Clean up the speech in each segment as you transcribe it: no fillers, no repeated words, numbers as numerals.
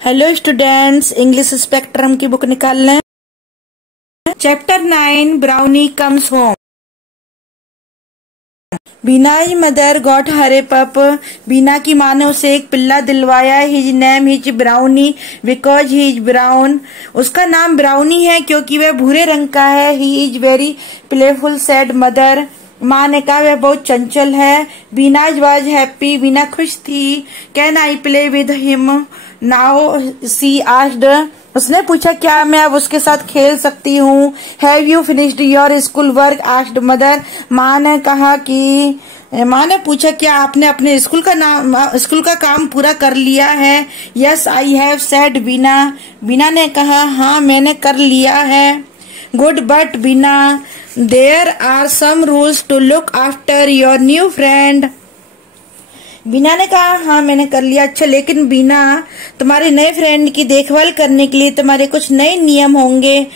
Hello students, English spectrum की book निकाल लें। Chapter 9 Brownie comes home. Beena's mother got her a pup. Beena की माँ ने उसे एक पिल्ला दिलवाया। His name his Brownie because he is brown. उसका नाम ब्राउनी है क्योंकि वह भूरे रंग का है। He is very playful said mother. माँ ने कहा वह बहुत चंचल है। बीना वॉज हैप्पी। बीना खुश थी। Can I play with him now see asked. उसने पूछा क्या मैं अब उसके साथ खेल सकती हूँ। Have you finished your school work asked mother. माँ ने पूछा क्या आपने अपने स्कूल का काम पूरा कर लिया है। Yes I have said Beena. Beena ने कहा हाँ मैंने कर लिया है। Good but Beena there are some rules to look after your new friend. Beena ने कहा हाँ मैंने कर लिया। अच्छा लेकिन बीना तुम्हारे नए फ्रेंड की देखभाल करने के लिए तुम्हारे कुछ नए नियम होंगे।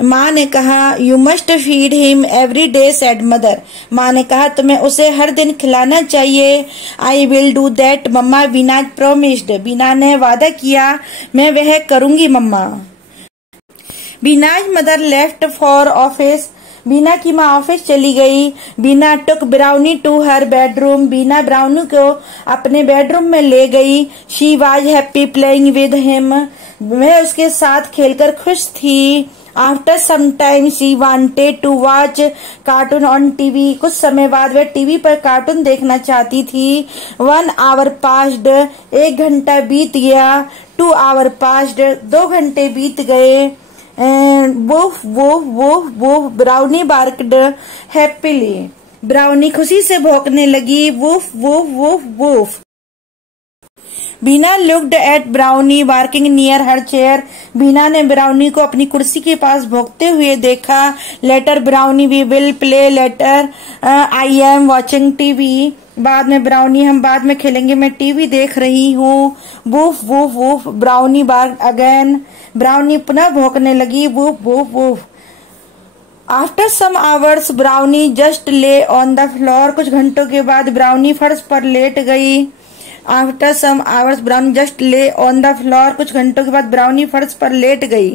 माँ ने कहा you must feed him every day said mother. माँ ने कहा तुम्हें उसे हर दिन खिलाना चाहिए। I will do that mamma Beena promised. Beena ने वादा किया मैं वह करूंगी mamma. Beena's mother left for office. Beena की माँ ऑफिस चली गई। Beena took Brownie to her bedroom. Beena Brownie को अपने बेडरूम में ले गई। She was happy playing with him. वह उसके साथ खेलकर खुश थी। After some time she wanted to watch cartoon on TV. कुछ समय बाद वह टीवी पर कार्टून देखना चाहती थी। 1 hour पास्ड। 1 घंटा बीत गया। 2 hour पास्ड। 2 घंटे बीत गए। Woof woof woof woof Brownie barked happily. Brownie खुशी से भौंकने लगी। Woof woof woof woof. Beena looked at Brownie walking near her chair. Beena ने ब्राउनी को अपनी कुर्सी के पास भौंकते हुए देखा। Later Brownie we will play later I am watching TV. बाद में ब्राउनी हम बाद में खेलेंगे मैं टीवी देख रही हूँ। Woof woof woof Brownie barked again. Brownie पुनः भौंकने लगी। Woof woof woof. After some hours Brownie just lay on the floor. कुछ घंटों के बाद ब्राउनी फर्श पर लेट गई। After some hours Brownie just lay on the floor. कुछ घंटों के बाद ब्राउनी फर्श पर लेट गई।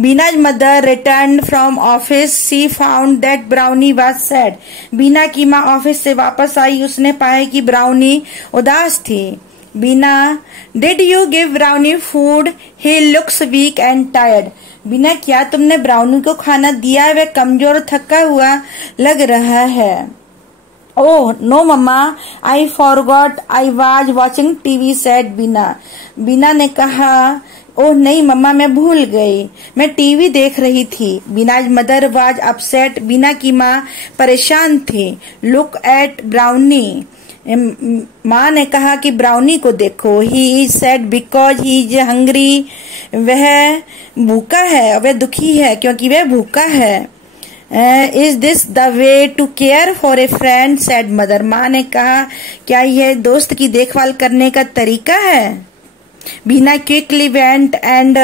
Beena's mother return from office. She found that Brownie was sad. Beena की माँ ऑफिस से वापस आई। उसने पाया कि ब्राउनी उदास थी। Beena did you give Brownie food he looks weak and tired. Beena क्या तुमने ब्राउनी को खाना दिया। वह कमजोर थका हुआ लग रहा है। Oh no mamma I forgot I was watching TV said Beena. Beena ने कहा ओह नहीं मम्मा मैं भूल गई मैं टीवी देख रही थी। बीना's मदर वाज अपसेट। बीना की माँ परेशान थी। Look at brownie. माँ ने कहा कि ब्राउनी को देखो। He is sad because he is hungry. वह भूखा है। वह दुखी है क्योंकि वह भूखा है। Is this the way to care for a friend said mother. माँ ने कहा क्या यह दोस्त की देखभाल करने का तरीका है। Beena quickly went and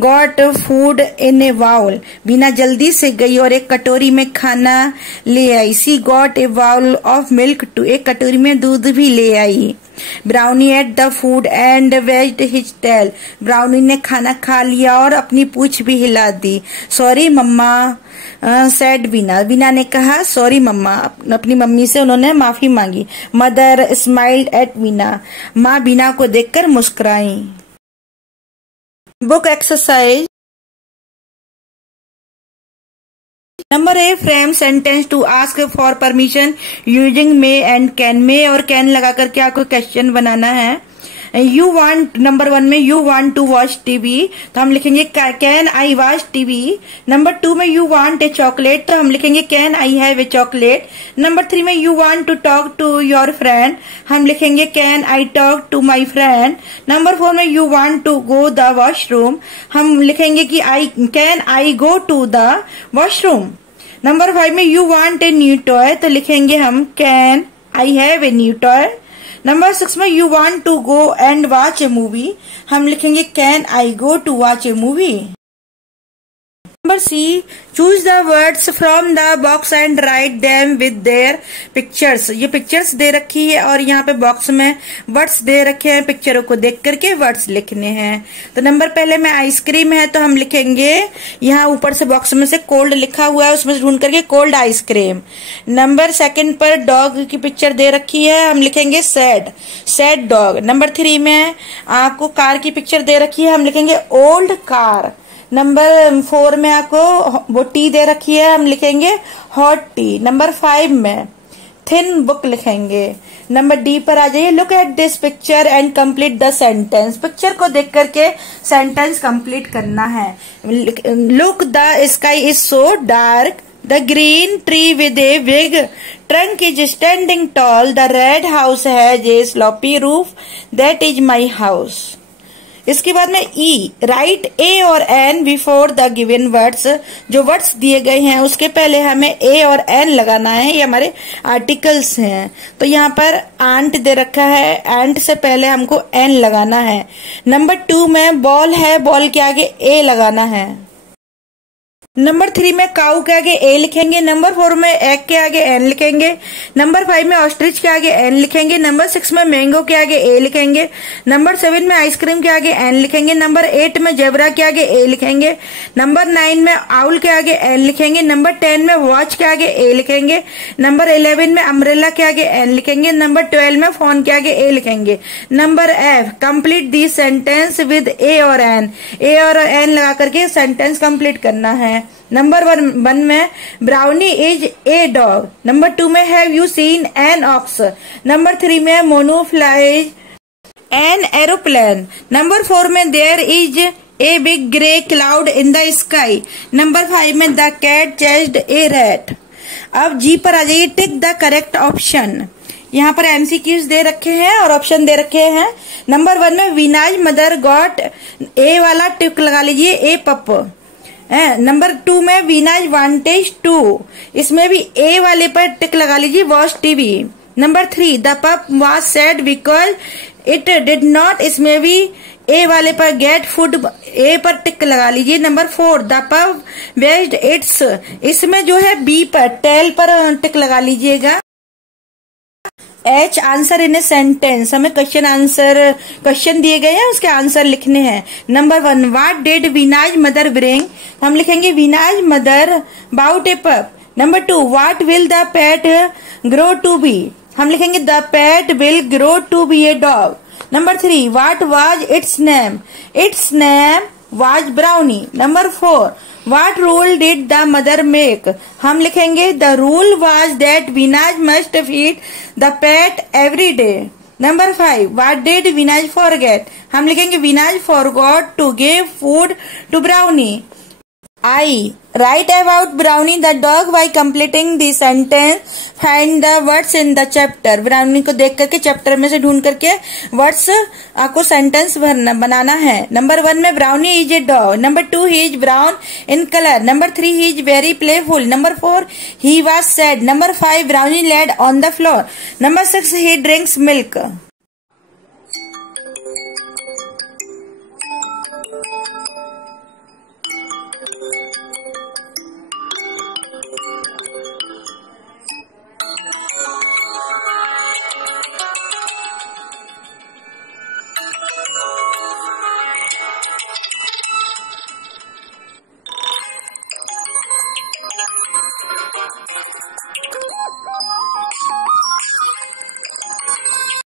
got food in a bowl. Beena जल्दी से गई और एक कटोरी में खाना ले आई। She got a bowl of milk too. एक कटोरी में दूध भी ले आई। Brownie ate the food and wagged his tail. Brownie ने खाना खा लिया और अपनी पूंछ भी हिला दी। सॉरी मम्मा सेड बीना। बीना ने कहा सॉरी मम्मा। अपनी मम्मी से उन्होंने माफी मांगी। Mother smiled at Beena. माँ बीना को देखकर मुस्कुराई। Book exercise number 8 frame sentence to ask for permission using may and can. May और कैन लगाकर के आपको क्वेश्चन बनाना है। यू वांट नंबर 1 में you want to watch TV तो हम लिखेंगे can I watch TV. Number 2 में यू वांट ए चॉकलेट तो हम लिखेंगे can I have a chocolate. Number 3 में you want to talk to your friend हम लिखेंगे can I talk to my friend. Number 4 में you want to go the washroom हम लिखेंगे कि can I go to the washroom. Number 5 में you want a new toy तो लिखेंगे हम can I have a new toy. Number 6 में you want to go and watch a movie हम लिखेंगे can I go to watch a movie. Number C, choose the words from the box and write them with their pictures. ये pictures दे रखी है और यहाँ पे बॉक्स में वर्ड्स दे रखे हैं, पिक्चरों को देख करके वर्ड्स लिखने हैं। तो नंबर पहले में आइसक्रीम है तो हम लिखेंगे, यहाँ ऊपर से बॉक्स में से कोल्ड लिखा हुआ है, उसमें से ढूंढ करके कोल्ड आइसक्रीम। नंबर सेकंड पर डॉग की पिक्चर दे रखी है, हम लिखेंगे सैड, सैड डॉग। नंबर 3 में आपको कार की पिक्चर दे रखी है, हम लिखेंगे ओल्ड कार। नंबर 4 में आपको वो टी दे रखी है, हम लिखेंगे हॉट टी। नंबर 5 में थिन बुक लिखेंगे। नंबर डी पर आ जाइए, look at this picture and complete the sentence. Picture को देख करके सेंटेंस कंप्लीट करना है। Look the sky is so dark, the green tree with a big trunk is standing tall, the red house has a sloppy roof, that is my house. इसके बाद में E, write A और N before the given words. जो words दिए गए हैं उसके पहले हमें ए और एन लगाना है, ये हमारे आर्टिकल्स हैं। तो यहाँ पर आंट दे रखा है, एंट से पहले हमको एन लगाना है। नंबर 2 में बॉल है, बॉल के आगे ए लगाना है। नंबर 3 में काऊ के आगे ए लिखेंगे। नंबर 4 में एग के आगे एन लिखेंगे। नंबर 5 में ऑस्ट्रिच के आगे एन लिखेंगे। नंबर 6 में मैंगो के आगे ए लिखेंगे। नंबर 7 में आइसक्रीम के आगे एन लिखेंगे। नंबर 8 में जेब्रा के आगे ए लिखेंगे। नंबर 9 में आउल के आगे एन लिखेंगे। नंबर 10 में वॉच के आगे ए लिखेंगे। नंबर 11 में अम्ब्रेला के आगे एन लिखेंगे। नंबर 12 में फोन के आगे ए लिखेंगे। Number F, complete the sentence with a और एन। ए और एन लगा करके सेंटेंस कंप्लीट करना है। नंबर 1 में Brownie is a dog. Number 2 में have you seen an ox. Number 3 में Monu flies an aeroplane. Number 4 में there is a big grey cloud in the sky. Number 5 में the cat chased a rat. अब G पर आ जाइए, tick the correct option. यहाँ पर एमसीक्यूज दे रखे हैं और ऑप्शन दे रखे हैं। नंबर 1 में विनाज मदर गॉट, ए वाला टिक लगा लीजिए, ए पप। नंबर 2 में वीनाज वांटेज टू, इसमें भी ए वाले पर टिक लगा लीजिए, वॉच टीवी। नंबर 3, द पप was sad because it did not, इसमें भी ए वाले पर गेट फूड, ए पर टिक लगा लीजिए। नंबर 4, द पप वेस्ड इट्स, इसमें जो है बी पर टेल पर टिक लगा लीजिएगा। H, answer in a sentence, हमें क्वेश्चन दिए गए हैं, उसके आंसर लिखने हैं। Number 1, what did Vina's mother bring, हम लिखेंगे Vina's mother bought a pup. Number 2, what will the pet grow to be, हम लिखेंगे the pet will grow to be a dog. Number 3, what was its name was Brownie. Number 4, What rule did the mother make, हम लिखेंगे the rule was that Vinaj must feed the pet every day. Number 5, what did Vinaj forget, हम लिखेंगे Vinaj forgot to give food to Brownie. I, write about Brownie the dog by completing the sentence, find the words in the chapter. Brownie को देख करके chapter में से ढूंढ करके words आपको सेंटेंस बनाना है। नंबर 1 में Brownie is a dog. Number 2, he is brown in color. Number 3, he is very playful. Number 4, he was sad. Number 5, Brownie laid on the floor. Number 6, he drinks milk.